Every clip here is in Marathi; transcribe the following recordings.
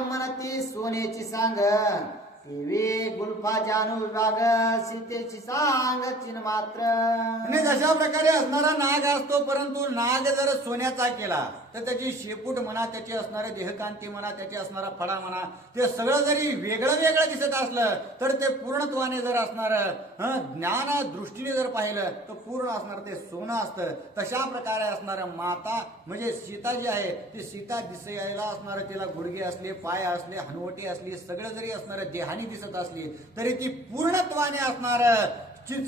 म्हणती सोन्याची सांग देवी गुल्फा जानू विभाग सीतेची सांग चिन मात्र. आणि जशा प्रकारे असणारा नाग असतो, परंतु नाग जर सोन्याचा केला तर त्याची शेपूट म्हणा, त्याची असणारे देहकांती म्हणा, त्याची असणारा फडा म्हणा, ते सगळं जरी वेगळं वेगळं दिसत असलं तर ते पूर्णत्वाने जर असणार ज्ञान दृष्टीने जर पाहिलं तर पूर्ण असणार ते सोनं असतं. तशा प्रकारे असणार माता म्हणजे सीता जी आहे ती सीता दिसायला असणार, तिला गुडघे असले, पाय असले, हनवटी असली, सगळं जरी असणार देहानी दिसत असली तरी ती पूर्णत्वाने असणार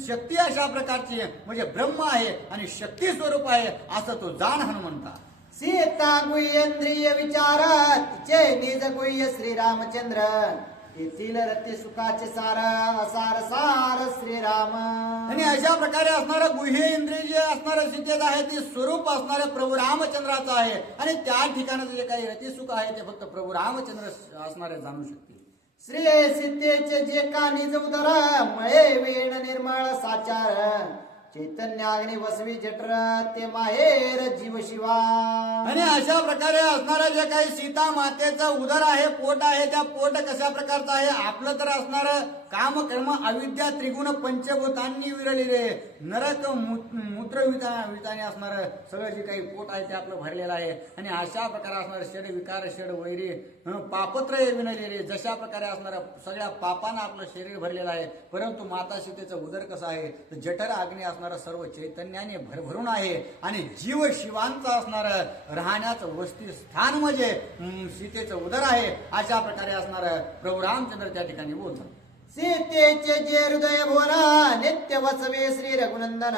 शक्ती अशा प्रकारची म्हणजे ब्रह्म आहे आणि शक्ती स्वरूप आहे असं तो जाण हनुमंता. सीता गुह्येंद्रिय विचार तिचे निज गुह्य श्रीरामचंद्र येथील रती सुखाचे सार असार सार श्रीराम. आणि अशा प्रकारे असणारा गुह्य इंद्रिय जे असणारं सीतेचं आहे ते स्वरूप असणाऱ्या प्रभू रामचंद्राचं आहे आणि त्या ठिकाणाचं जे काही रती सुख आहे ते फक्त प्रभू रामचंद्र असणारे जाणू शकतील. श्री सीतेचे जे का निज उदर मळे वेण निर्मळ साचार चैतन्याग्नी वसवी जठर ते माहेर जीव शिवा. आणि अशा प्रकारे असणारा जे काही सीता मातेचं उदर आहे, पोट आहे, त्या पोट कशा प्रकारचं आहे, आपलं तर असणार काम कर्म अविद्या त्रिगुण पंचभूतांनी विरळलेले नरक मूत्र विताने असणार सगळं जे काही पोट आहे ते आपलं भरलेलं आहे. आणि अशा प्रकारे असणार षड विकार षड वैरी पापत्र विणलेले जशा प्रकारे असणार सगळ्या पापानं आपलं शरीर भरलेलं आहे. परंतु माता सीतेचं उदर कसं आहे तर जठर अग्नी असणार सर्व चैतन्याने भरभरून आहे आणि जीव शिवांचं असणार राहण्याचं वस्ती स्थान म्हणजे सीतेचं उदर आहे. अशा प्रकारे असणार प्रभू रामचंद्र त्या ठिकाणी बोलतात. सीतेचे जे हृदय भोला नित्य वसवे श्री रघुनंदन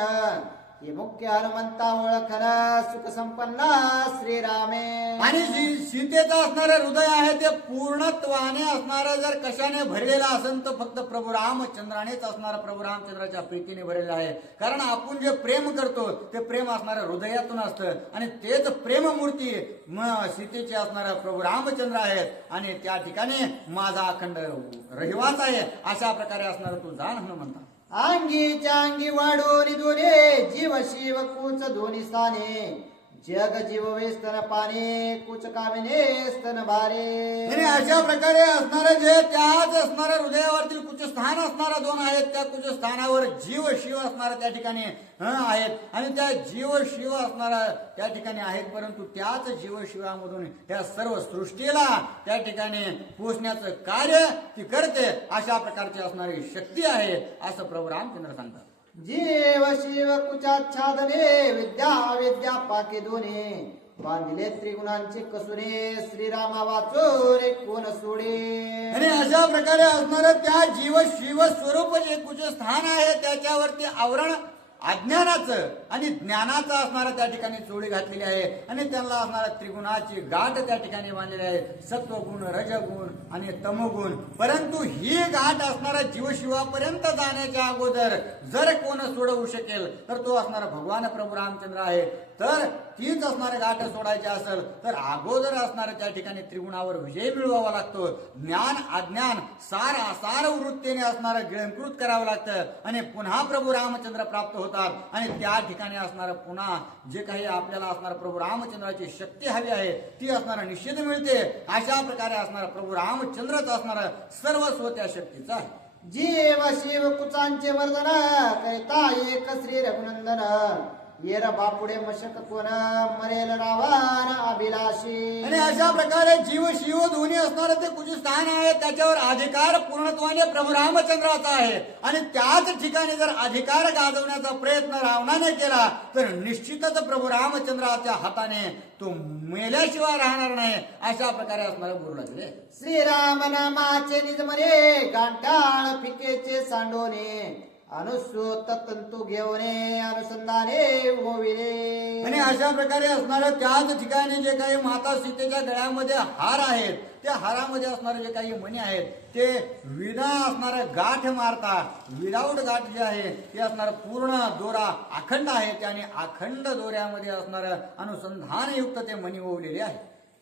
हे मुख्य हनुमंता ओळखन सुख संपन्न श्रीरामे. आणि सीतेचं असणारं हृदय आहे ते पूर्णत्वाने असणारं जर कशाने भरलेलं असेल तर फक्त प्रभू रामचंद्रानेच असणारं प्रभू रामचंद्राच्या प्रीतीने भरलेलं आहे. कारण आपण जे प्रेम करतो ते प्रेम असणारं हृदयातून असतं आणि तेच प्रेममूर्ती सीतेचे असणारं प्रभू रामचंद्र आहेत आणि त्या ठिकाणी माझा अखंड रहिवास आहे अशा प्रकारे असणारं तू जाण हनुमंता. अंगीच्या अंगी वाढोनी दोन्ही जीव शिव कुच दोन्ही स्थाने जग जीव वेस्तन पाने कुच कामिने स्तन भारे. आणि अशा प्रकारे असणारं जे त्याच असणाऱ्या हृदयावरतील कुच स्थान असणारा दोन आहेत त्या कुच स्थानावर जीव शिव असणारा त्या ठिकाणी आहेत आणि त्या जीव शिव असणारा त्या ठिकाणी आहेत. परंतु त्याच जीव शिवामधून त्या सर्व सृष्टीला त्या ठिकाणी पोचण्याचं कार्य ती करते अशा प्रकारची असणारी शक्ती आहे असं प्रभू रामचंद्र सांगतात. जीव शिव कुचाच्छादने विद्या विद्या पाके दोन्ही बांधिले त्रिगुणांचे कसुरे श्रीरामा वाचोरे कोण सोडे. आणि अशा प्रकारे असणारं त्या जीव शिव स्वरूप जे कुच स्थान आहे त्याच्यावरती आवरण अज्ञानाचं आणि ज्ञानाचं असणारं त्या ठिकाणी चोळी घातलेली आहे आणि त्यांना असणारा त्रिगुणाची गाठ त्या ठिकाणी बांधलेली आहे सत्वगुण रजगुण आणि तमोगुण. परंतु ही गाठ असणारा जीवशिवापर्यंत जाण्याच्या अगोदर जर कोण सोडवू शकेल तर तो असणारा भगवान प्रभू रामचंद्र आहे. तर तीच असणारे गाठ सोडायची असेल तर अगोदर असणाऱ्या त्या ठिकाणी त्रिगुणावर विजय मिळवावा लागतो. ज्ञान अज्ञान सार असार वृत्तीने असणारं गिळंकृत करावं लागतं आणि पुन्हा प्रभू रामचंद्र प्राप्त होतात आणि त्या ठिकाणी असणारं पुन्हा जे काही आपल्याला असणार प्रभू रामचंद्राची शक्ती हवी आहे ती असणारा निश्चित मिळते. अशा प्रकारे असणारा प्रभू रामचंद्रच असणारं सर्वस्व त्या शक्तीचं आहे. जीव शिव कुचांचे वर्धन करिता एक श्री रघुनंदन येर बापुडे मशक कोण मरेल रावण अभिलाषी. आणि अशा प्रकारे जीव शिव दोन्ही असणारं ते कुठे स्थान आहे त्याच्यावर अधिकार पूर्णत्वाने प्रभू रामचंद्राचा आहे आणि त्याच ठिकाणी जर अधिकार गाजवण्याचा प्रयत्न रावणाने केला तर निश्चितच प्रभू रामचंद्राच्या हाताने तो मेल्याशिवाय राहणार नाही अशा प्रकारे असणारं गुरु लागले. श्रीराम नामाचे निज मरे गांठाळ फिकेचे सांडोने अनुसूत तंतू घेऊने अनुसंधाने होविले. आणि अशा प्रकारे असणारं त्याच ठिकाणी जे काही माता सीतेच्या गळ्यामध्ये हार आहेत त्या हारामध्ये असणारे जे काही मणी आहेत ते विना असणारं गाठ मारतात. विदाऊट गाठ जे आहे ते असणारं पूर्ण दोरा अखंड आहे त्याने अखंड दोऱ्यामध्ये असणारं अनुसंधानयुक्त ते मणी ओवलेले आहे.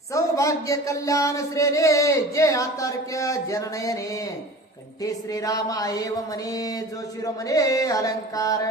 सौभाग्य कल्याण श्रेरे जे आतर्क्य जननयने कंठे श्रीराम एव म्हणे जो शिरोमणे अलंकार.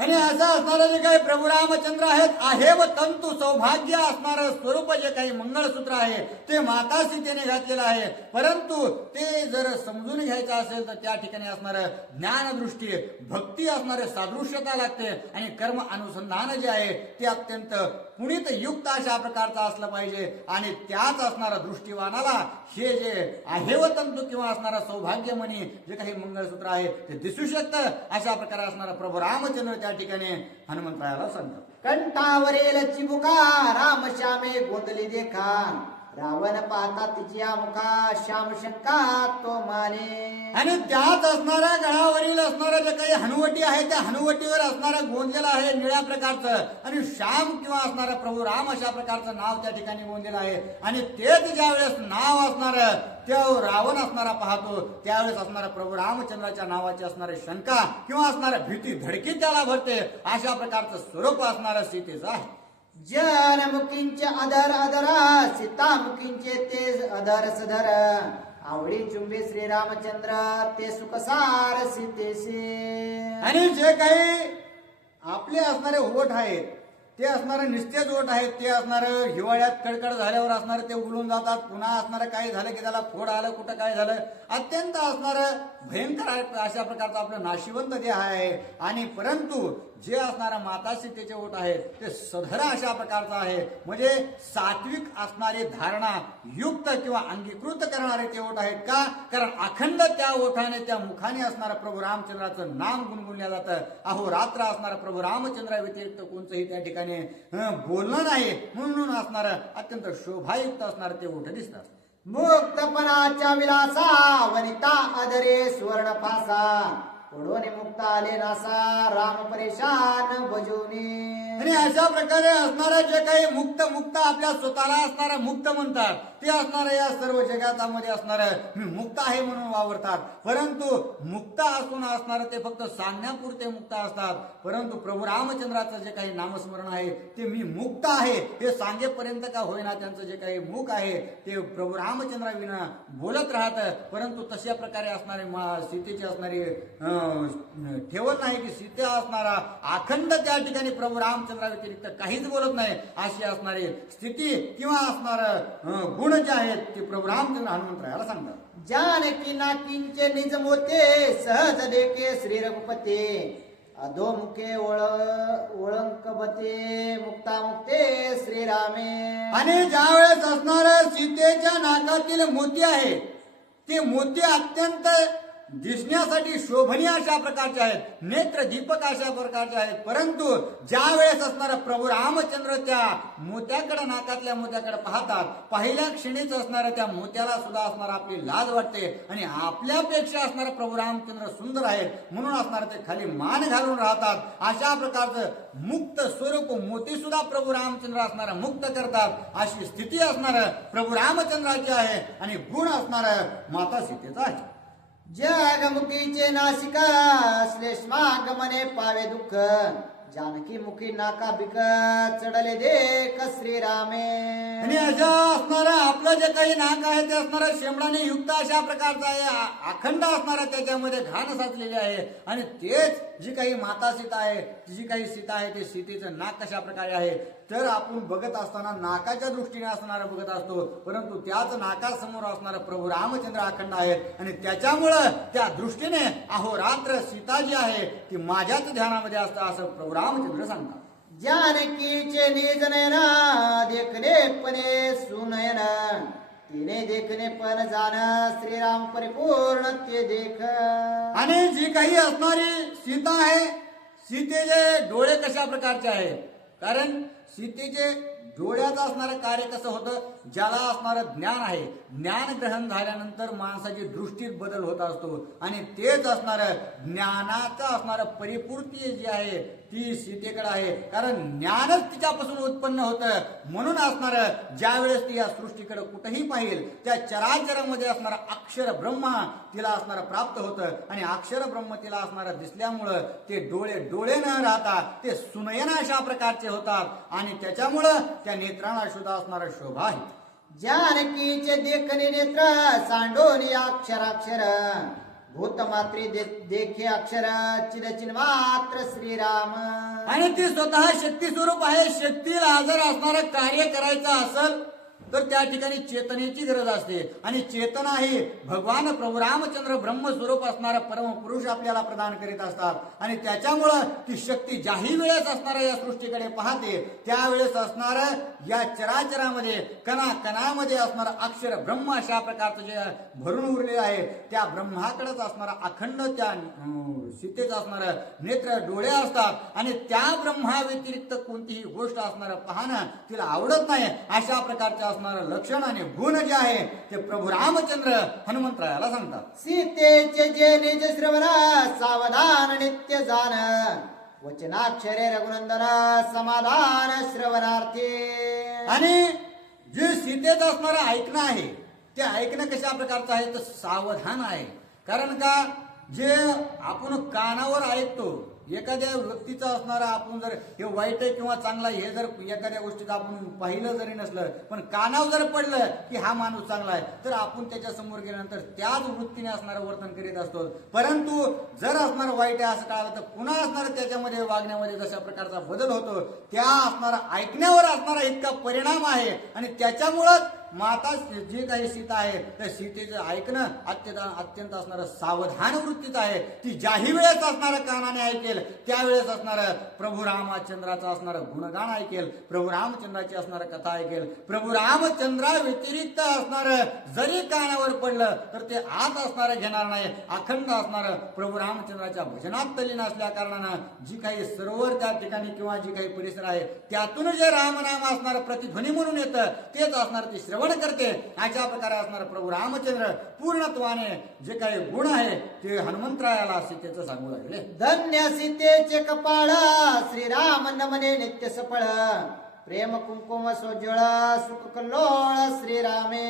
आणि असं असणारे जे काही प्रभू रामचंद्र आहेत आहे व तंतु सौभाग्य असणारं स्वरूप जे काही मंगळसूत्र आहे ते माता सीतेने घातलेलं आहे. परंतु ते जर समजून घ्यायचं असेल तर त्या ठिकाणी असणारं ज्ञानदृष्टी भक्ती असणारे सादृश्यता लागते आणि कर्म अनुसंधान जे आहे ते अत्यंत पुनित युक्त अशा प्रकारचं असलं पाहिजे. आणि त्याच असणारा दृष्टीवानाला हे जे आहे व तंतु किंवा असणारा सौभाग्यमणी जे काही मंगळसूत्र आहे ते दिसू शकतं. अशा प्रकारे असणारा प्रभू रामचंद्र त्या ठिकाणी हनुमंतरायाला सांगतात. कंठावरील चिबुका राम श्यामे गोंधली देखा. रावण पाहता तिची मुखा श्याम शंका तो माने. आणि त्याच असणाऱ्या गळावरील असणारं जे काही हनुवटी आहे त्या हनुवटीवर असणारं गोंदलेलं आहे निळ्या प्रकारचं आणि श्याम किंवा असणारं प्रभू राम अशा प्रकारचं नाव त्या ठिकाणी गोंदलेलं आहे. आणि तेच ज्या वेळेस नाव असणारं त्या रावण असणारा पाहतो त्यावेळेस असणारा प्रभू रामचंद्राच्या नावाची असणारी शंका किंवा असणाऱ्या भीती धडकी त्याला भरते. अशा प्रकारचं स्वरूप असणारं सीतेचं आहे. जनमुखींचे अधर अधरा सीतामुखींचे तेज अधर सधर. आवडी चुंबी श्रीरामचंद्र ते सुखसार सीतेशी. आणि जे काही आपले असणारे ओठ आहेत ते असणारं निस्तेज ओठ आहेत ते असणारं हिवाळ्यात कडकड झाल्यावर असणारं ते उघडून जातात. पुन्हा असणारं काही झालं की त्याला फोड आलं कुठं काय झालं अत्यंत असणारं भयंकर अशा प्रकारचं आपलं नाशिवंत देह आहे. आणि परंतु जे असणारा माता सीतेचे ओठ आहेत ते सधरा अशा प्रकारचा आहे म्हणजे सात्विक असणारी धारणा युक्त किंवा अंगीकृत करणारे ते ओठ आहेत. का कारण अखंड त्या ओठाने त्या मुखाने असणारा प्रभू रामचंद्राचं नाम गुणगुणल्या जातं. अहो रात्र असणारा प्रभू रामचंद्रा व्यतिरिक्त कोणतंही त्या ठिकाणी बोलणं नाही म्हणून असणारं अत्यंत शोभायुक्त असणारं ते ओठ दिसतात. मुक्तपणाच्या विलासा वनिता अधरे सुवर्ण फासा. पुढोने मुक्त आले नासा राम परेशान भजूने. आणि अशा प्रकारे असणारं जे काही मुक्त आपल्या स्वतःला असणारं मुक्त म्हणतात ते असणारं या सर्व जगातामध्ये असणारं मी मुक्त आहे म्हणून वावरतात. परंतु मुक्त असून असणारं ते फक्त सांगण्यापुरते मुक्त असतात. परंतु प्रभू रामचंद्राचं जे काही नामस्मरण आहे ते मी मुक्त आहे हे सांगेपर्यंत का होईना त्यांचं जे काही मुख आहे ते प्रभू रामचंद्राविना बोलत राहतं. परंतु तशा प्रकारे असणारे सीतेची असणारी ठेवत नाही की सीते असणारा अखंड त्या ठिकाणी प्रभू रामचंद्रा व्यतिरिक्त काहीच बोलत नाही अशी असणारी स्थिती किंवा असणार गुण जे आहेत ते प्रभू रामचंद्र हनुमंतरायाला सांगतात. जानकी नाकींचे निज मोते सहज देखे श्री रघुपते. अधोमुखे ओळंकबते मुक्ता मुक्ते श्रीरामे. आणि ज्या वेळेस असणार सीतेच्या नाकातील मोती आहे ते मोती अत्यंत दिसण्यासाठी शोभनीय अशा प्रकारचे आहेत नेत्र दीपक अशा प्रकारचे आहेत. परंतु ज्या वेळेस असणारा प्रभू रामचंद्र त्या मोत्याकडे नाकातल्या मोत्याकडे पाहतात पहिल्या क्षणीच असणाऱ्या त्या मोत्याला सुद्धा असणार आपली लाज वाटते आणि आपल्यापेक्षा असणारा प्रभू रामचंद्र सुंदर आहेत म्हणून असणार ते खाली मान घालून राहतात. अशा प्रकारचं मुक्त स्वरूप मोती सुद्धा प्रभू रामचंद्र असणारा मुक्त करतात. अशी स्थिती असणार प्रभू रामचंद्राची आहे आणि गुण असणार माता सीतेचा आहे. जगमुखीचे नासिका श्लेष्मागमने पावे दुःख. जानकी मुखी नाका बिक चढले देख श्रीरामे. आणि अशा असणारा आपलं जे काही नाक आहे ते असणारा शेंबडाने युक्त अशा प्रकारचं आहे अखंड असणारा त्याच्यामध्ये घाण साचलेली आहे. आणि तेच जी काही माता सीता आहे जी काही सीता आहे ते सीतेचं नाक कशा प्रकारे आहे तर आपण बघत असताना नाकाच्या दृष्टीने असणारा बघत असतो. परंतु त्याच नाकासमोर असणारा प्रभू रामचंद्र अखंड आहेत आणि त्याच्यामुळं त्या दृष्टीने अहोरात्र सीता जी आहे ती माझ्याच ध्यानामध्ये असतं असं प्रभू रामचंद्र सांगतात. जानकीचे निज नयन देखणे पणे सुनयन. तिने देखणे पण जाण श्रीराम परिपूर्ण ते देख. आणि जी काही असणारी सीता आहे सीतेचे डोळे कशा प्रकारचे आहे कारण सीतेचे डोळ्याचं असणारं कार्य कसं होतं ज्याला असणारं ज्ञान आहे ज्ञान ग्रहण झाल्यानंतर माणसाची दृष्टीत बदल होत असतो आणि तेच असणारं ज्ञानाचं असणारं परिपूर्ती जी आहे ती सीतेकडे आहे कारण ज्ञानच तिच्यापासून उत्पन्न होतं. म्हणून असणारं ज्या वेळेस ती या सृष्टीकडे कुठेही पाहिल त्या चराचरामध्ये असणारा अक्षर ब्रह्म तिला असणारं प्राप्त होतं आणि अक्षर ब्रह्म तिला असणारं दिसल्यामुळं ते डोळे न राहता ते सुनयन अशा प्रकारचे होतात आणि त्याच्यामुळं त्या नेत्रांना सुद्धा असणारा शोभा आहे. जानकीचे देखणे नेत्र सांडोनी अक्षराक्षर. भूतमात्री देखे अक्षर चिरचिन मात्र श्रीराम. आणि ती स्वतः शक्ती स्वरूप आहे. शक्तीला जर असणारं कार्य करायचं असेल तर त्या ठिकाणी चेतनेची गरज असते. आणि चेतना ही भगवान प्रभू रामचंद्र ब्रह्मस्वरूप असणारा परमपुरुष आपल्याला प्रदान करीत असतात. आणि त्याच्यामुळं ती शक्ती ज्याही वेळेस असणाऱ्या या सृष्टीकडे पाहते त्यावेळेस असणारं या चराचरामध्ये कणाकणामध्ये असणारं अक्षर ब्रह्म अशा प्रकारचं जे भरून उरलेलं आहे त्या ब्रह्माकडेच असणारा अखंड त्या सीतेचं असणारं नेत्र डोळे असतात. आणि त्या ब्रह्मा व्यतिरिक्त कोणतीही गोष्ट असणारं पाहणं तिला आवडत नाही. अशा प्रकारच्या असणारं लक्षण आणि गुण जे आहे ते प्रभू रामचंद्र हनुमंतरायाला सांगतात. सीतेचे जे निज श्रवणा सावधान नित्य जाण वचनाक्षरे रघुनंदन समाधान श्रवणार्थी. आणि जे सीतेचं असणारं ऐकणं आहे ते ऐकणं कशा प्रकारचं आहे तर सावधान आहे. कारण का जे आपण कानावर ऐकतो एखाद्या व्यक्तीचं असणारा आपण जर हे वाईट आहे किंवा चांगला हे जर एखाद्या गोष्टीचं आपण पाहिलं जरी नसलं पण कानावर जर पडलं की हा माणूस चांगला आहे तर आपण त्याच्या समोर गेल्यानंतर त्याच वृत्तीने असणारं वर्तन करीत असतो. परंतु जर असणारं वाईट आहे असं कळालं तर पुन्हा असणारं त्याच्यामध्ये वागण्यामध्ये जशा प्रकारचा बदल होतो त्या असणारा ऐकण्यावर असणारा इतका परिणाम आहे. आणि त्याच्यामुळंच माता जे काही सीता आहे त्या सीतेचं ऐकणं अत्यंत असणारं सावधान वृत्तीचं आहे. ती ज्याही वेळेस असणारं कानाने ऐकेल त्यावेळेस असणारं प्रभू रामचंद्राचं असणारं गुणगान ऐकेल, प्रभू रामचंद्राची असणारं कथा ऐकेल. प्रभू रामचंद्रा व्यतिरिक्त असणारं जरी कानावर पडलं तर ते आत असणारं घेणार नाही. अखंड असणारं प्रभू रामचंद्राच्या भजनात तल्लीन असल्या कारणानं जी काही सरोवर त्या ठिकाणी किंवा जी काही परिसर आहे त्यातून जे रामनाम असणारं प्रतिध्वनी म्हणून येतं तेच असणार ती श्रवण करते. अशा प्रकारे असणार प्रभू रामचंद्र पूर्णत्वाने जे काही गुण आहे ते हनुमंतरायाला सीतेचं सांगू लागले. धन्य सीतेचे कपाळ श्रीराम नमने नित्य सफळ प्रेम कुंकुम सोज्वळ सुख कल्लोळ श्रीरामे.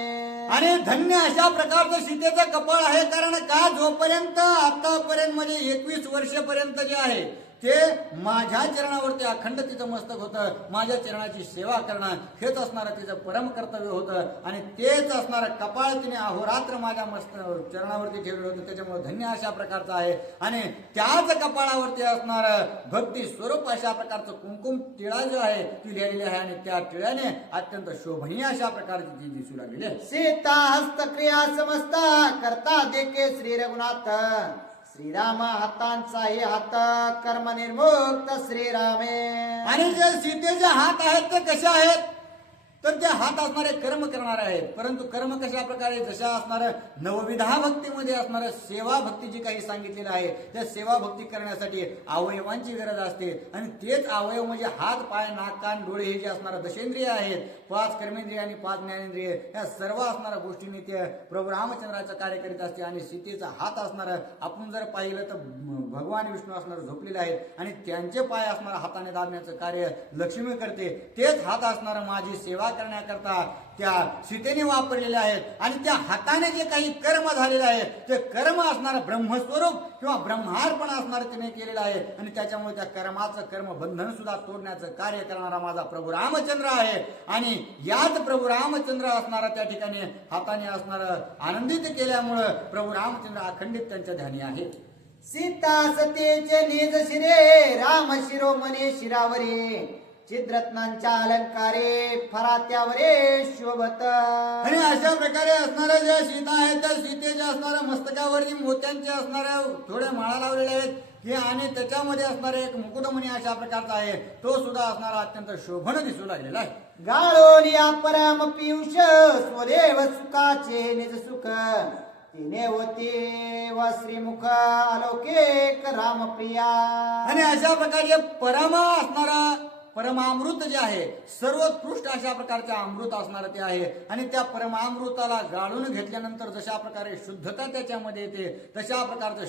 आणि धन्य अशा प्रकारचं सीतेचं कपाळ आहे. कारण का जोपर्यंत आतापर्यंत म्हणजे 21 वर्षपर्यंत जे आहे ते माझ्या चरणावरती अखंड तिचं मस्तक होतं. माझ्या चरणाची सेवा करणं हेच असणारं तिचं परम कर्तव्य होतं. आणि तेच असणारं कपाळ तिने अहोरात्र माझ्या चरणावरती ठेवलं होतं. त्याच्यामुळे धन्य अशा प्रकारचं आहे. आणि त्याच कपाळावरती असणारं भक्ती स्वरूप अशा प्रकारचं कुंकुम टिळा जो आहे ती लिहिलेली आहे. आणि त्या टिळ्याने अत्यंत शोभनीय अशा प्रकारची ती दिसू लागलेली आहे. सीता हस्तक्रिया समस्ता करता देखे श्री रघुनाथ श्रीराम हातांचाही हात कर्म निर्मुक्त श्रीरामे. आणि जे सीतेचे हात आहेत ते कसे आहेत तर ते हात असणारे कर्म करणारे आहेत. परंतु कर्म कशा प्रकारे जशा असणारं नवविधा भक्तीमध्ये असणारं सेवा भक्ती जी काही सांगितलेलं आहे त्या सेवा भक्ती करण्यासाठी अवयवांची गरज असते. आणि तेच अवयव म्हणजे हात पाय नाक कान डोळे हे जे असणारं दशेंद्रिय आहेत 5 कर्मेंद्रिय आणि 5 ज्ञानेंद्रिय या सर्व असणाऱ्या गोष्टींनी ते प्रभू रामचंद्राचं कार्य करीत असते. आणि सीतेचा हात असणारं आपण जर पाहिलं तर भगवान विष्णू असणारं झोपलेले आहेत आणि त्यांचे पाय असणारं हाताने दाबण्याचं कार्य लक्ष्मी करते. तेच हात असणारं माझी सेवा करण्याकरता त्या सीतेने वापरलेले आहेत. आणि त्या हाताने जे काही कर्म झालेले आहे ते कर्म असणारं ब्रह्मस्वरूप किंवा ब्रह्मार्पण असणारं तिने केलेलं आहे. आणि त्याच्यामुळे त्या कर्माचं कर्म बंधन सुद्धा तोडण्याचं कार्य करणारा माझा प्रभू रामचंद्र आहे. आणि याच प्रभू रामचंद्र असणारा त्या ठिकाणी हाताने असणारं आनंदित केल्यामुळं प्रभू रामचंद्र अखंडित त्यांच्या ध्यानी आहे. सीता सतेचे निज शिरे राम शिरोमणी शिरावरी चिद्रत्नांच्या अलंकारे फरात्यावरे शोभत. आणि अशा प्रकारे असणाऱ्या ज्या सीता आहेत त्या सीतेच्या असणाऱ्या मस्तकावरती मोत्यांचे असणाऱ्या थोड्या माळा लावलेल्या आहेत की आणि त्याच्यामध्ये असणारे एक मुकुटमणी अशा प्रकारचा आहे तो सुद्धा असणारा अत्यंत शोभन दिसू लागलेला आहे. गाळोनिया परम पियुष स्वदेव सुखाचे निज सुख तिने होती व श्रीमुख अलौकिक रामप्रिया. आणि अशा प्रकारे परम असणारा परमामृत जे आहे सर्वोत्कृष्ट अशा प्रकारचे अमृत असणार ते आहे. आणि त्या परमामृताला गाळून घेतल्यानंतर जशा प्रकारे शुद्धता त्याच्यामध्ये येते तशा प्रकारचं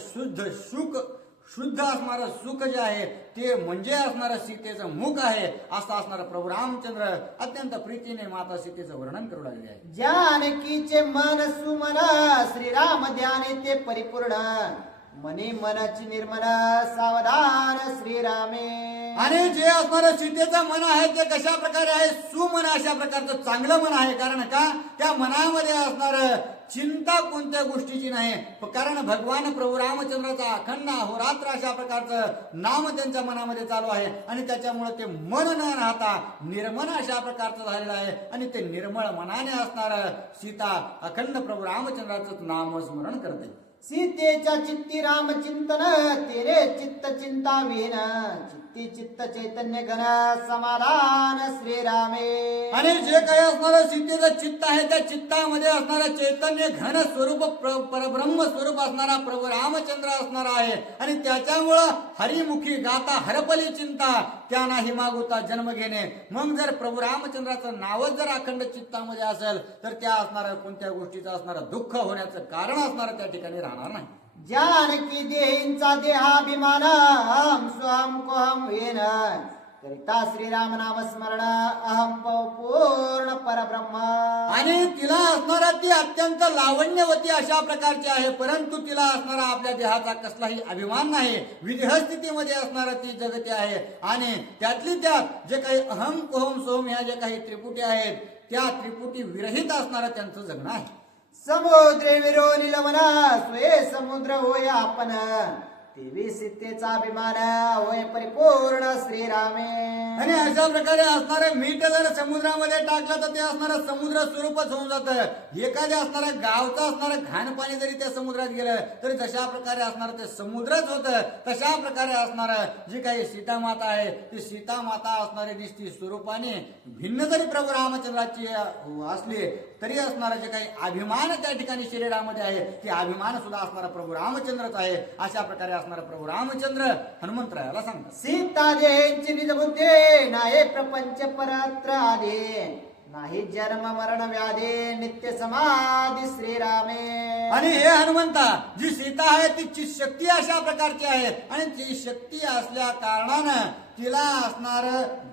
शुद्ध असणारं सुख जे आहे ते म्हणजे असणारं सीतेचं मुख आहे असं असणारं प्रभू रामचंद्र अत्यंत प्रीतीने माता सीतेचं वर्णन करू लागले आहे. जानकीचे मन सुमन श्रीराम ध्याने ते परिपूर्ण मनी मनची निर्मल सावधान श्रीरामे. आणि जे असणारं सीतेचं मन आहे ते कशा प्रकारे आहे, सुमन अशा प्रकारचं चांगलं मन आहे. कारण का, त्या मनामध्ये असणार चिंता कोणत्या गोष्टीची नाही. कारण भगवान प्रभू रामचंद्राचा अखंड अहोरात्र अशा प्रकारचं नाम त्यांच्या मनामध्ये चालू आहे. आणि त्याच्यामुळे ते मन न राहता निर्मळ अशा प्रकारचं झालेलं आहे. आणि ते निर्मळ मनाने असणार सीता अखंड प्रभू रामचंद्राचं नामस्मरण करते. सीतेच्या चित्ती राम चिंतन तेरे चित्त चिंता विहीन चित्ती चित्त चैतन्य घन समाधान श्रीरामे. आणि जे काही असणारं सीतेचं चित्त आहे त्या चित्तामध्ये असणारं चैतन्य घन स्वरूप परब्रह्म स्वरूप असणारा प्रभू रामचंद्र असणार आहे. आणि त्याच्यामुळं हरिमुखी गाता हरपली चिंता त्या नाही मागुता जन्म घेणे. मग जर प्रभू रामचंद्राचं नावच जर अखंड चित्तामध्ये असेल तर त्या असणाऱ्या कोणत्या गोष्टीचं असणारं दुःख होण्याचं कारण असणारं त्या ठिकाणी राहणार नाही. जानकी देहींचा देहाभिमान अहम स्वहम कोहम येन करिता श्रीराम नाम स्मरण अहम पूर्ण परब्रह्म. आणि तिला असणारा ती अत्यंत लावण्यवती अशा प्रकारची आहे. परंतु तिला असणारा आपल्या देहाचा कसलाही अभिमान नाही. विदेह स्थितीमध्ये असणारा ती जगती आहे. आणि त्यातली त्यात जे काही अहम कोहम सोम ह्या जे काही त्रिपुटी आहेत त्या त्रिपुटी विरहित असणारं त्यांचं जगणं आहे. समुद्रे विरो निलवना स्वये समुद्र होय आपण देवी सीतेचा अभिमान होय परिपूर्ण श्रीरामे. आणि अशा प्रकारे असणारं मीठ जर समुद्रामध्ये टाकलं तर ते असणारं समुद्र स्वरूपच होऊन जातं. एखाद्या असणाऱ्या गावचं असणारं घाण पाणी जरी त्या समुद्रात गेलं तरी जशा प्रकारे असणारं ते समुद्रच होतं. तशा प्रकारे असणारं जी काही सीता माता आहे ती सीता माता असणारी निश्चित स्वरूपाने भिन्न जरी प्रभू रामचंद्राची असली तरी असणारं जे काही अभिमान त्या ठिकाणी शरीरामध्ये आहे ते अभिमान सुद्धा असणारा प्रभू रामचंद्रच आहे. अशा प्रकारे असणारा प्रभू रामचंद्र हनुमंतरायाला सांगतात. सीता देहेंची निज बुद्धी नाही प्रपंच परत्र आधी नाही जन्म मरण व्याधी नित्य समाधी श्रीरामे. आणि हे हनुमंता जी सीता आहे ती चित शक्ती अशा प्रकारची आहे. आणि ती शक्ती असल्या कारणानं तिला असणार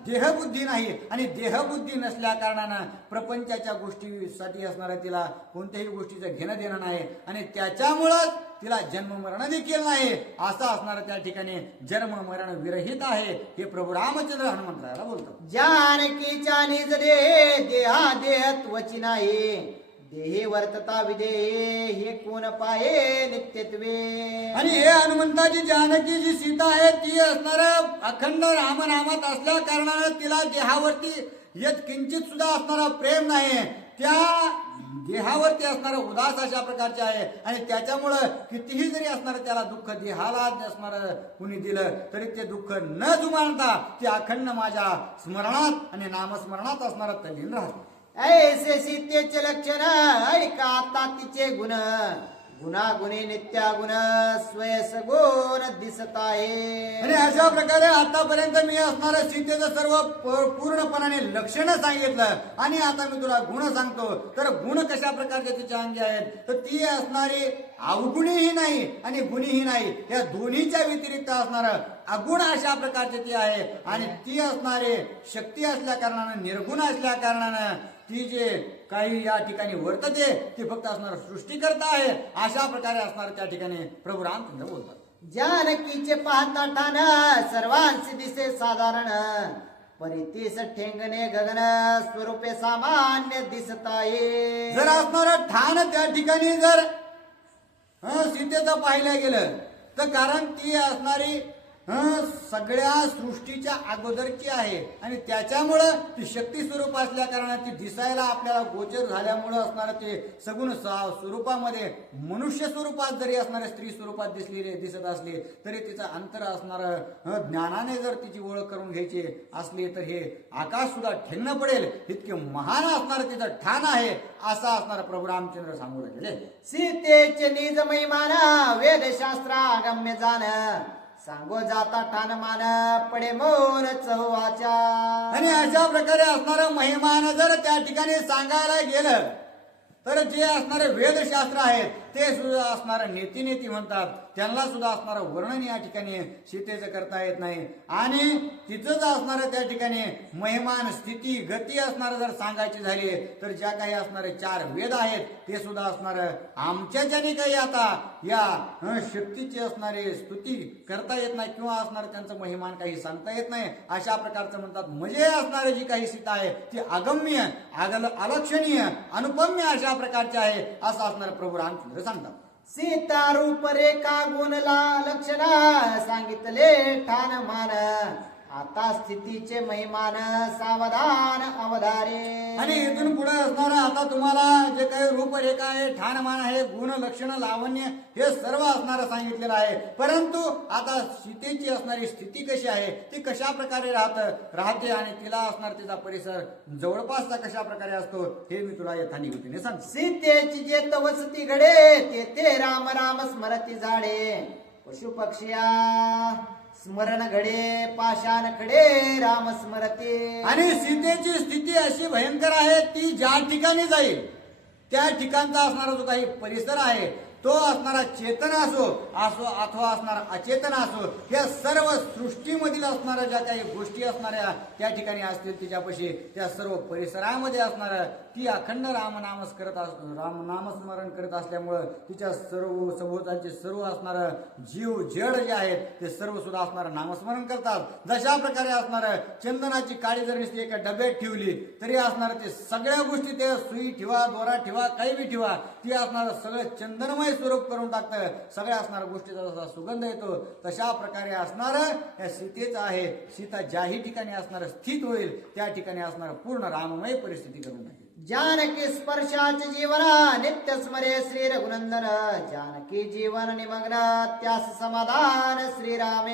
देहबुद्धी नाही. आणि देहबुद्धी नसल्या कारणानं प्रपंचाच्या गोष्टीसाठी असणार तिला कोणत्याही गोष्टीचं घेणं देणं नाही. आणि त्याच्यामुळंच तिला जन्म मरण देखील नाही. असं असणार त्या ठिकाणी जन्म मरण विरहित आहे हे प्रभू रामचंद्र हनुमंतरायाला बोलतात. जानकीच्या निज देहे देहा देहत्वची नाही देही वर्तता विदेहे हे कोण पाहे नित्यत्वे. आणि हे हनुमंताची जानकी जी सीता आहे ती असणार अखंड रामनामात असल्या कारणानं तिला देहावरती येत किंचित सुद्धा असणारा प्रेम नाही. त्या देहावरती असणारा उदास अशा प्रकारचे आहे. आणि त्याच्यामुळं कितीही जरी असणार त्याला दुःख देहाला असणार कुणी दिलं तरी ते दुःख न जुमानता ते अखंड माझ्या स्मरणात आणि नामस्मरणात असणार तल्लीन राहते. ऐसे सीतेचे लक्षण ऐका आता तिचे गुण गुणागुणी नित्या गुण स्वयस गुण दिसत आहे. आणि अशा प्रकारे आतापर्यंत मी असणाऱ्या सीतेचं सर्व पूर्णपणाने लक्षण सांगितलं. आणि आता मी तुला गुण सांगतो. तर गुण कशा प्रकारचे तिच्या अंगी आहेत तर ती असणारी अवगुणीही नाही आणि गुणीही नाही. या दोन्हीच्या व्यतिरिक्त असणार अगुण अशा प्रकारचे ती आहे. आणि ती असणारे शक्ती असल्या कारणानं निर्गुण असल्या कारणानं ती जे काही या ठिकाणी वर्तते ती फक्त असणार सृष्टी करता आहे. अशा प्रकारे असणार त्या ठिकाणी प्रभू रामचंद्र बोलतात. जानकीचे पाहता ठाण सर्वांशी दिसे साधारण परितीस ठेंगणे गगन स्वरूपे सामान्य दिसत आहे. जर असणार ठाण त्या ठिकाणी जर सीतेचं पाहिलं गेलं तर कारण ती असणारी सगळ्या सृष्टीच्या अगोदरची आहे. आणि त्याच्यामुळं ती शक्ती स्वरूप असल्या कारणाने ती दिसायला आपल्याला गोचर झाल्यामुळं असणार ते सगुण स्वरूपामध्ये मनुष्य स्वरूपात जरी असणाऱ्या स्त्री स्वरूपात दिसत असली तरी तिचं अंतर असणार ज्ञानाने जर तिची ओळख करून घ्यायची असली तर हे आकाश सुद्धा ठेंगणं पडेल इतके महान असणार तिचं ठाण आहे. असा असणार प्रभू रामचंद्र सांगू लागले. सीतेचे निज महिमान वेदशास्त्र आगम्य जाण सांगो जाता ठाण मान पडे मौन चव्हाच्या. आणि अशा प्रकारे असणारं महिमान जर त्या ठिकाणी सांगायला गेलं तर जे असणारे वेदशास्त्र आहेत ते सुद्धा असणारं नेती म्हणतात. त्यांना सुद्धा असणारं वर्णन या ठिकाणी सीतेचं करता येत नाही. आणि तिथंच असणारं त्या ठिकाणी महिमान स्थिती गती असणारं जर सांगायची झाली तर ज्या काही असणारे 4 वेद आहेत ते सुद्धा असणार आमच्या ज्याने काही आता या शक्तीची असणारी स्तुती करता येत नाही किंवा असणार त्यांचं महिमान काही सांगता येत नाही अशा प्रकारचं म्हणतात. म्हणजे असणारी जी काही सीता आहे ती अगम्य अलक्षणीय अनुपम्य अशा प्रकारची आहे असं असणार प्रभू रामचंद्र सांगतात. सीता रूप रेखा गुणला लक्षणा सांगितले ठाण मान आता स्थितीचे महिमान सावधान अवधारे. आणि इथून पुढे असणार आता तुम्हाला जे काही रूपरेखा आहे ठाणमान आहे गुण लक्षण लावण्य हे सर्व असणार सांगितलेलं आहे. परंतु आता सीतेची असणारी स्थिती कशी आहे ती कशा प्रकारे राहते आणि तिला असणार तिचा परिसर जवळपासचा कशा प्रकारे असतो हे मी तुला यथानिगतीने सांगतो. सीतेची जे तवसती घडे ते राम राम स्मरती झाडे पशु पक्षिया स्मरण घडे पाषाण खडे राम स्मरते. आणि सीतेची स्थिती अशी भयंकर आहे ती ज्या ठिकाणी जाईल त्या ठिकाणचा असणारा जो काही परिसर आहे तो असणारा चेतन असो अथवा असणारा अचेतन असो या सर्व सृष्टीमधील असणाऱ्या ज्या काही गोष्टी असणाऱ्या त्या ठिकाणी असतील तिच्यापाशी त्या सर्व परिसरामध्ये असणार ती अखंड रामनामस करत असतो रामनामस्मरण करत असल्यामुळं तिच्या सर्व सभोवतालचे सर्व असणार जीव जड जे आहेत ते सर्व सुद्धा असणार नामस्मरण करतात. जशा प्रकारे असणार चंदनाची काळी जर नुसती एका डब्यात ठेवली तरी असणार ते सगळ्या गोष्टी ते सुई ठेवा दोरा ठेवा काही बी ठेवा ती असणार सगळं चंदनमय स्वरूप करून टाकतं. सगळ्या असणाऱ्या गोष्टीचा जसा सुगंध येतो तशा प्रकारे असणार या सीतेचं आहे. सीता ज्याही ठिकाणी असणार स्थित होईल त्या ठिकाणी असणार पूर्ण राममय परिस्थिती करून टाकेल. जानकी स्पर्शाचे जीवना नित्य स्मरे श्री रघुनंदन जानकी जीवन निमग्न त्यास समाधान श्रीरामे.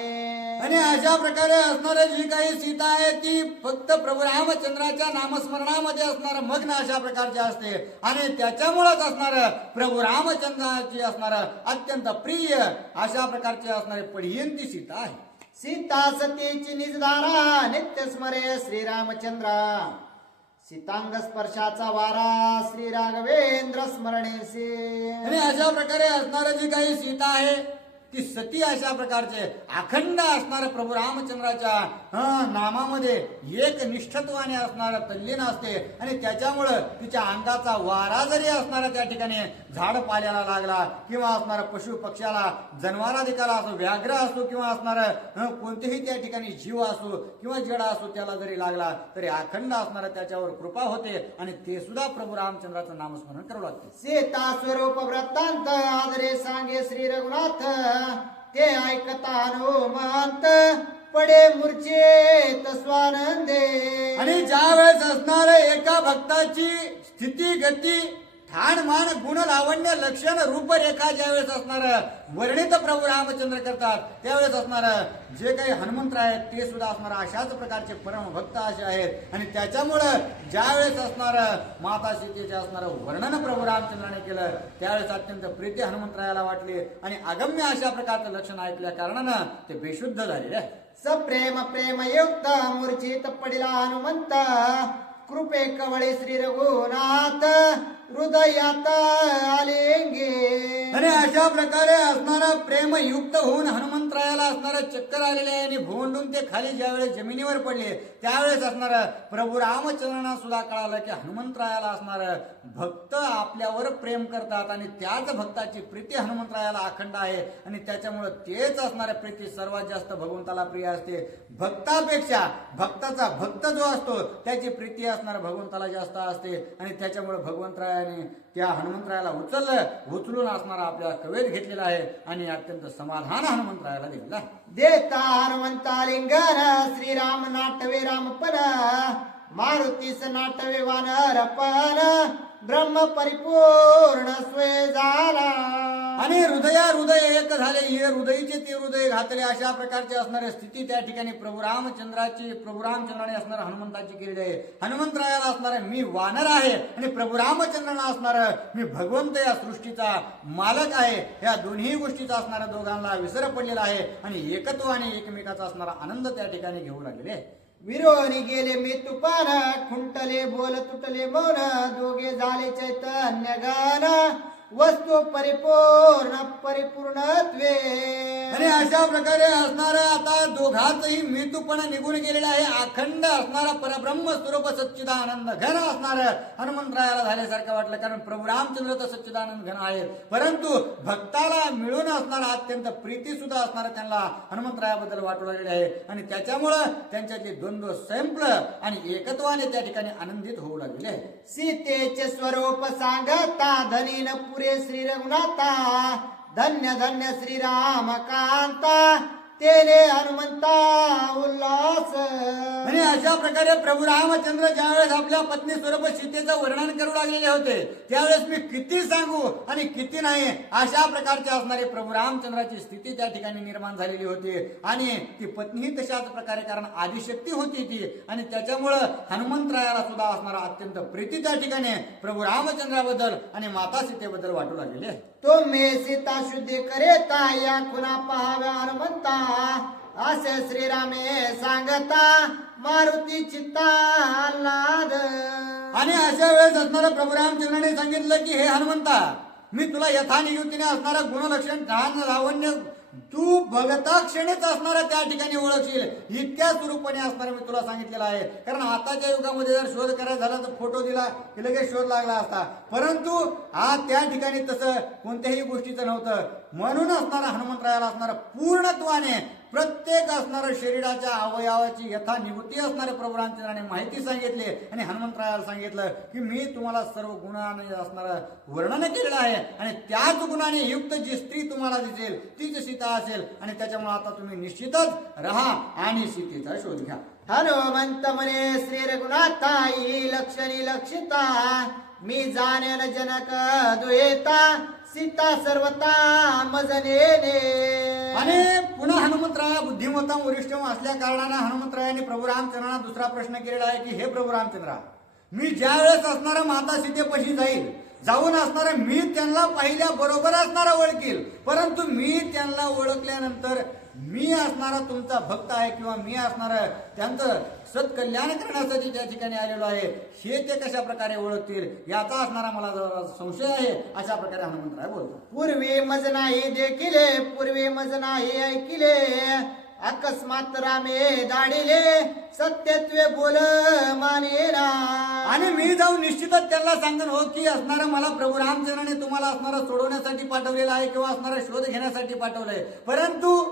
आणि अशा प्रकारे असणार जी काही सीता आहे ती फक्त प्रभू रामचंद्राच्या नामस्मरणामध्ये असणार मग्न अशा प्रकारचे असते आणि त्याच्यामुळेच असणार प्रभू रामचंद्राची असणार अत्यंत प्रिय अशा प्रकारचे असणारे पडियंती सीता आहे. सीता सतीची निजधारा नित्य स्मरे श्रीरामचंद्रा सीतांग स्पर्शाचा वारा श्री राघवेंद्र स्मरणेसे. आणि अशा प्रकारे असणार जी काही सीता आहे ती सती अशा प्रकारचे अखंड असणार प्रभू रामचंद्राच्या नामामध्ये एक निष्ठत्वाने असणार तल्लीन असते आणि त्याच्यामुळं तिच्या अंगाचा वारा जरी असणारा त्या ठिकाणी झाड पाल्याला लागला किंवा असणारा पशु पक्ष्याला जन्माराधिकाला असो व्याघ्र असो किंवा असणार कोणतेही त्या ठिकाणी जीव असो किंवा जड असो त्याला जरी लागला तरी अखंड असणारा त्याच्यावर कृपा होते आणि ते सुद्धा प्रभू रामचंद्राचं नामस्मरण करावं लागते. सीता स्वरूप वृत्तांत आदरे सांगे श्री रघुनाथ ते ऐकता हनुमंत पडे मूर्छेत स्वानंदे. आणि ज्या वेळेस असणार एका भक्ताची स्थिती गती ठाण मान गुण लावण्य लक्षण रूपरेखा ज्यावेळेस असणार वर्णित प्रभू रामचंद्र करतात त्यावेळेस असणार जे काही हनुमंत आहेत ते सुद्धा असणार अशाच प्रकारचे परम भक्त असे आहेत. आणि त्याच्यामुळं ज्यावेळेस असणार माता सीतेचे असणार वर्णन प्रभू रामचंद्राने केलं त्यावेळेस अत्यंत प्रीती हनुमंतरायाला वाटली आणि अगम्य अशा प्रकारचं लक्षण ऐकल्या कारणानं ते बेशुद्ध झालेले आहे. सप्रेम प्रेमयुक्त मूर्छित पडिला हनुमंत कृपे कवळे श्री रघुनाथ हृदयात आलेंगे. आणि अशा प्रकारे असणारा प्रेमयुक्त होऊन हनुमंतरायाला असणारा चक्कर आलेले आहे आणि भोंडून ते खाली ज्यावेळेस जमिनीवर पडले त्यावेळेस असणार प्रभू रामचंद्रांना सुद्धा कळालं की हनुमंतरायाला असणार भक्त आपल्यावर प्रेम करतात आणि त्याच भक्ताची प्रीती हनुमंतरायाला अखंड आहे आणि त्याच्यामुळे तेच असणाऱ्या प्रीती सर्वात जास्त भगवंताला प्रिय असते. भक्तापेक्षा भक्ताचा भक्त जो असतो त्याची प्रीती असणार भगवंताला जास्त असते आणि त्याच्यामुळे भगवंतरायाने त्या हनुमंतरायाला उचलून असणारा आपल्या कवेत घेतलेला आहे आणि अत्यंत समाधान हनुमंतरायाला दिलेला आहे. देता हनुमंता लिंगन श्रीराम नाटवे रामपन मारुतीस नाटवे वानरपन ब्रह्म परिपूर्ण स्वय झाला. आणि हृदय एक झाले हे हृदयीचे ते हृदय घातले अशा प्रकारची असणारी स्थिती त्या ठिकाणी प्रभू रामचंद्राने असणार हनुमंताची केलेली आहे. हनुमंतरायाला असणार मी वानर आहे आणि प्रभू रामचंद्राला असणार मी भगवंत या सृष्टीचा मालक आहे. या दोन्ही गोष्टीचा असणाऱ्या दोघांना विसर पडलेला आहे आणि एकत्व आणि एकमेकाचा असणारा आनंद त्या ठिकाणी घेऊ लागलेले आहे. विरोनी गेले मी तुपान खुंटले बोल तुटले मौन दोघे झाले चैतन्य गान वस्तू परिपूर्ण परिपूर्णत्वे. आणि अशा प्रकारे असणारा आता दोघांचही मृत्यूपणा निघून गेलेला आहे. अखंड असणारा परब्रह्म स्वरूप सच्चिदानंद घन असणार हनुमंतरायाला झाल्यासारखं वाटलं, कारण प्रभू रामचंद्र तर सच्चिदानंद घन आहेत, परंतु भक्ताला मिळून असणारा अत्यंत प्रीती सुद्धा असणारा त्यांना हनुमंतरायाबद्दल वाटू लागलेले आहे. आणि त्याच्यामुळं त्यांच्यातले द्वंद्व संपलं आणि एकत्वाने त्या ठिकाणी आनंदित होऊ लागले आहे. सीतेचे स्वरूप सांगता धनीन पुरे श्री रघुनाथा. धन्य धन्य श्रीराम कांता तेने हनुमंता उल्हास. आणि अशा प्रकारे प्रभू रामचंद्र ज्यावेळेस आपल्या पत्नी स्वरूप सीतेचं वर्णन करू लागलेले होते, त्यावेळेस मी किती सांगू आणि किती नाही अशा प्रकारचे असणारे प्रभू रामचंद्राची स्थिती त्या ठिकाणी निर्माण झालेली होती. आणि ती पत्नी तशाच प्रकारे, कारण आदिशक्ती होती ती, आणि त्याच्यामुळं हनुमंतरायाला सुद्धा असणारा अत्यंत प्रीती त्या ठिकाणी प्रभू रामचंद्राबद्दल आणि माता सीतेबद्दल वाटू लागलेली आहे. तो मे सीता शुद्धी करेता या खुना पहाव्या हनुमंता. असे श्रीरामे सांगता मारुती चित्ता आल्हाद. आणि अशा वेळेस असणारा प्रभू रामचंद्राने सांगितलं की हे हनुमंता, मी तुला यथानियुतीने असणारा गुणलक्षण ध्यान लावण्य तू भगता क्षणीच असणारा त्या ठिकाणी ओळखशील, इतक्या स्वरूपाने असणारा मी तुला सांगितलेलं आहे. कारण आताच्या युगामध्ये जर शोध करायचा झाला तर फोटो दिला की लगेच शोध लागला असता, परंतु आज त्या ठिकाणी तसं कोणत्याही गोष्टीचं नव्हतं. म्हणून असणारा हनुमंतरायाला असणारा पूर्णत्वाने प्रत्येक असणाऱ्या शरीराच्या अवयवाची यथानिवृत्ती असणाऱ्या प्रभू रामचंद्राने माहिती सांगितली आणि हनुमंतरायाला सांगितलं की मी तुम्हाला सर्व गुणाने असणारं वर्णन केलेलं आहे आणि त्याच गुणाने युक्त जी स्त्री तुम्हाला दिसेल तीच सीता असेल. आणि त्याच्यामुळे आता तुम्ही निश्चितच राहा आणि सीतेचा शोध घ्या. हनुमंत म्हणे श्री रघुनाथा ही लक्षणी लक्षिता. मी जाणेन जनक दुयेता सीता सर्वता मजनेने. आणि पुन्हा हनुमंतराया बुद्धिमत्ता वरिष्ठ असल्या कारणाने हनुमंतरायाने प्रभू रामचंद्रांना दुसरा प्रश्न केलेला आहे की हे प्रभू रामचंद्रा, मी ज्या वेळेस असणारा माता सीतेपाशी जाऊन असणारा मी त्यांना पाहिल्या बरोबर असणारा ओळखील, परंतु मी त्यांना ओळखल्यानंतर मी असणारा तुमचा भक्त आहे किंवा मी असणारा त्यांचं सत्कल्याण करण्यासाठी त्या ठिकाणी आलेलो आहे, हे ते कशा प्रकारे ओळखतील याचा असणारा मला जरा संशय आहे. अशा प्रकारे हनुमंतराय बोलतो. पूर्वी मज नाही देखिले पूर्वी मज नाही ऐकिले. अकस्मात रामे दाडिले सत्यत्वे बोल मानेना. आणि मी जाऊन निश्चितच त्यांना सांगन हो की असणारा मला प्रभू रामचंद्राने तुम्हाला असणारा सोडवण्यासाठी पाठवलेला आहे किंवा असणारा शोध घेण्यासाठी पाठवलंय, परंतु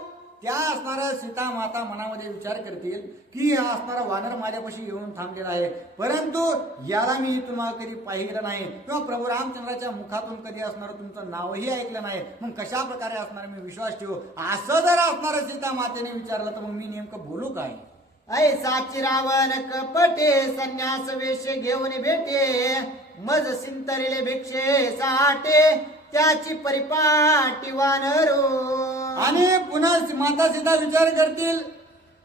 त्या असणारा सीता माता मनामध्ये विचार करतील की हा असणारा वानर माझ्यापाशी येऊन थांबलेला आहे, परंतु याला मी इथून कधी पाहिलं नाही किंवा प्रभू रामचंद्राच्या मुखातून कधी असणारं तुमचं नावही ऐकलं नाही, मग कशा प्रकारे असणार मी विश्वास ठेवू. असं जर असणारं सीता मातेने विचारलं तर मग मी नेमकं बोलू काय. ऐसाची रावण कपटे संन्यास वेश घेऊन भेटे. मज सिंतरिले भिक्षे साठे त्याची परिपाटी वानरो. आणि पुन्हा माता सीता विचार करतील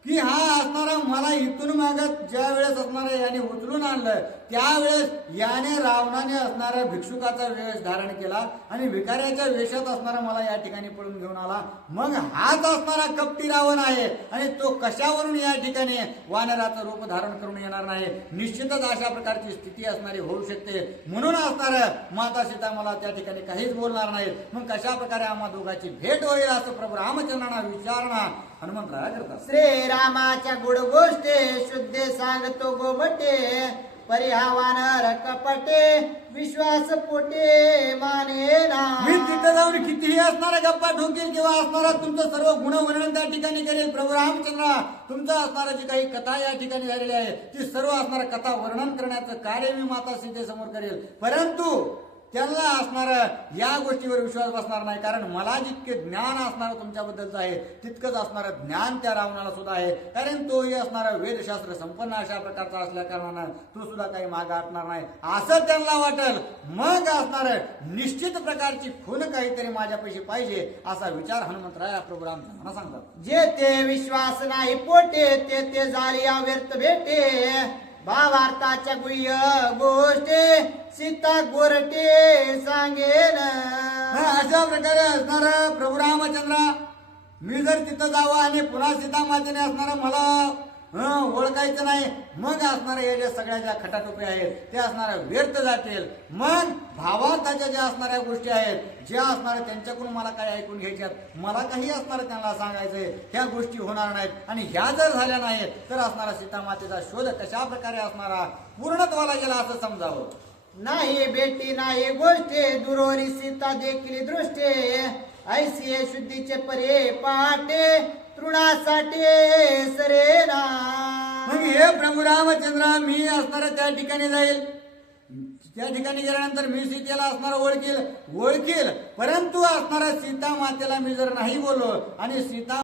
की हा असणारा मला इथून मागत ज्या वेळेस असणारा याने उचलून आणलं त्यावेळेस याने रावणाने असणाऱ्या भिक्षुकाचा वेश धारण केला आणि भिकाऱ्याच्या वेशात असणारा मला या ठिकाणी पळून घेऊन आला, मग हाच असणारा कपटी रावण आहे आणि तो कशावरून या ठिकाणी वानराचं रूप धारण करून येणार नाही. निश्चितच अशा प्रकारची स्थिती असणारी होऊ शकते. म्हणून असणार माता सीता मला त्या ठिकाणी काहीच बोलणार नाहीत. मग कशा प्रकारे आम्हा दोघांची भेट होईल असं प्रभू रामचंद्रांना विचारणा हनुमंतराया करतात. श्रीरामाच्या गुड गोष्टी शुद्धे सांगतो गोमटे. परिहावानर कपटे विश्वास पोटे मानेना. मी तिथे जाऊन कितीही असणारा गप्पा ठोकेल किंवा असणारा तुमचं सर्व गुणवर्णन त्या ठिकाणी करेल. प्रभू रामचंद्र तुमचं असणारा जी काही कथा या ठिकाणी झालेली आहे ती सर्व असणारा कथा वर्णन करण्याचं कार्य मी माता सीतेसमोर करेल, परंतु त्यांना असणार या गोष्टीवर विश्वास बसणार नाही. कारण मला जितके ज्ञान असणार तुमच्याबद्दलचं आहे तितकंच असणार ज्ञान त्या रावणाला सुद्धा आहे, कारण तोही असणारा वेदशास्त्र संपन्न अशा प्रकारचा असल्या कारणानं तो सुद्धा काही मागे हटणार नाही असं त्यांना वाटेल. मग असणार निश्चित प्रकारची खून काहीतरी माझ्यापाशी पाहिजे असा विचार हनुमंतराया प्रभू रामचंद्रांना सांगतात. जे ते विश्वास नाही पोटे ते झाली व्यर्थ भेटे. भावार्थाच्या गुह्य गोष्टी सीता गोरटे सांगेन. अशा प्रकारे असणार प्रभू रामचंद्र मी जर तिथं जावं आणि पुन्हा सीता मातेने असणारा मला ओळखायचं नाही, मग असणाऱ्या या ज्या सगळ्या ज्या खटाटोपी आहेत त्या असणाऱ्या व्यर्थ जातील. मग भावार्थाच्या ज्या असणाऱ्या गोष्टी आहेत, ज्या असणाऱ्या त्यांच्याकडून मला काही ऐकून घ्यायच्यात, मला काही असणार त्यांना सांगायचंय, ह्या गोष्टी होणार नाहीत. आणि ह्या जर झाल्या नाहीत तर असणारा सीतामातेचा शोध कशा प्रकारे असणारा पूर्णत्वाला गेला असं समजावं. नाही बेटी नाही गोष्टी दुरोरी सीता देखील दृष्टे ऐसी शुद्धीचे परे पहाटे तृणासाठी सरेना. मग हे प्रभू रामचंद्र मी असणाऱ्या त्या ठिकाणी जाईल, त्या ठिकाणी गेल्यानंतर मी सीतेला असणारा ओळखील, परंतु असणाऱ्या सीता मातेला मी जर नाही बोललो आणि सीता